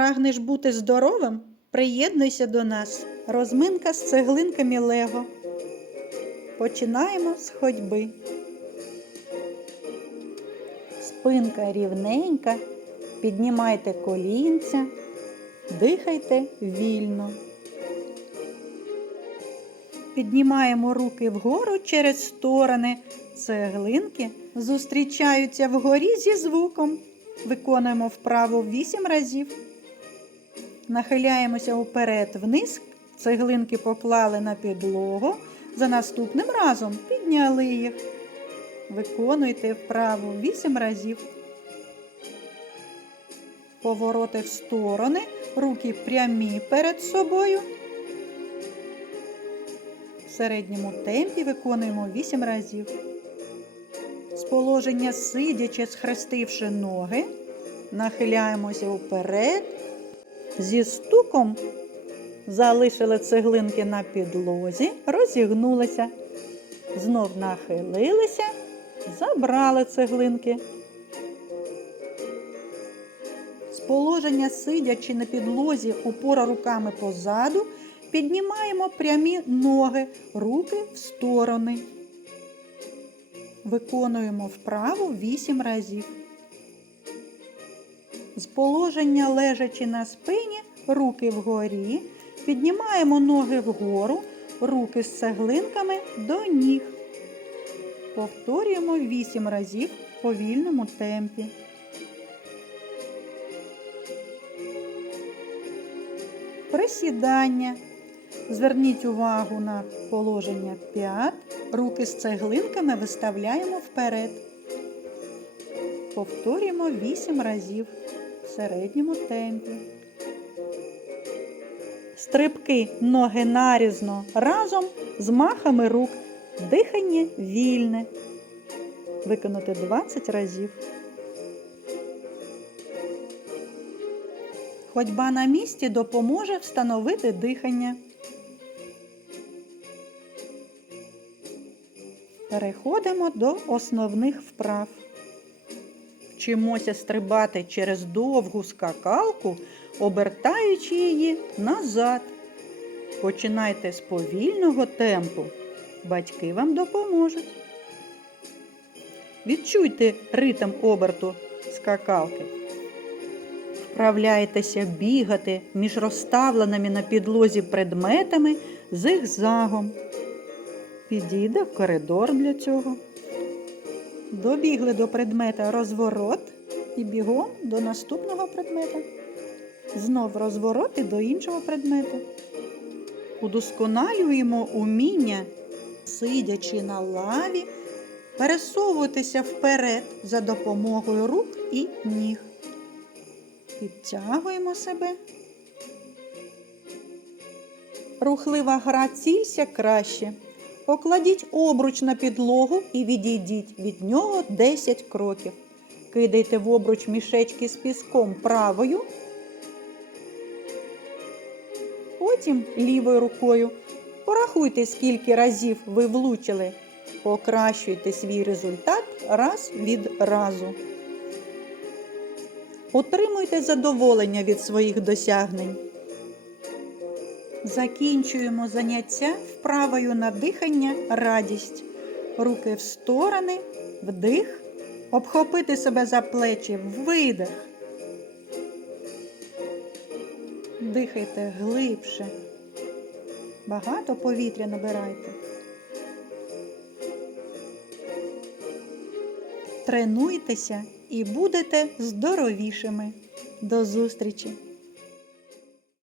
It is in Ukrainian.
Прагнеш бути здоровим? Приєднуйся до нас. Розминка з цеглинками Лего. Починаємо з ходьби. Спинка рівненька. Піднімайте колінця. Дихайте вільно. Піднімаємо руки вгору через сторони. Цеглинки зустрічаються вгорі зі звуком. Виконуємо вправу 8 разів. Нахиляємося вперед вниз. Цеглинки поклали на підлогу. За наступним разом підняли їх. Виконуйте вправу 8 разів. Повороти в сторони. Руки прямі перед собою. В середньому темпі виконуємо 8 разів. З положення сидячи, схрестивши ноги, нахиляємося вперед. Зі стуком залишили цеглинки на підлозі, розігнулися. Знов нахилилися, забрали цеглинки. З положення сидячи на підлозі, опора руками позаду, піднімаємо прямі ноги, руки в сторони. Виконуємо вправу 8 разів. З положення лежачи на спині, руки вгорі, піднімаємо ноги вгору, руки з цеглинками до ніг. Повторюємо 8 разів в повільному темпі. Присідання. Зверніть увагу на положення 5. Руки з цеглинками виставляємо вперед. Повторюємо 8 разів середньому темпі. Стрибки ноги нарізно разом з махами рук. Дихання вільне. Виконати 20 разів. Ходьба на місці допоможе встановити дихання. Переходимо до основних вправ. Вчимося стрибати через довгу скакалку, обертаючи її назад. Починайте з повільного темпу. Батьки вам допоможуть. Відчуйте ритм оберту скакалки. Вправляйтеся бігати між розставленими на підлозі предметами зигзагом. Підійде в коридор для цього. Добігли до предмета розворот і бігом до наступного предмета. Знов розворот і до іншого предмета. Удосконалюємо уміння, сидячи на лаві, пересовуватися вперед за допомогою рук і ніг. Підтягуємо себе. Рухлива гра цілься краще. Покладіть обруч на підлогу і відійдіть від нього 10 кроків. Кидайте в обруч мішечки з піском правою. Потім лівою рукою порахуйте, скільки разів ви влучили. Покращуйте свій результат раз від разу. Отримуйте задоволення від своїх досягнень. Закінчуємо заняття вправою на дихання радість. Руки в сторони, вдих, обхопити себе за плечі, видих. Дихайте глибше. Багато повітря набирайте. Тренуйтеся і будете здоровішими. До зустрічі!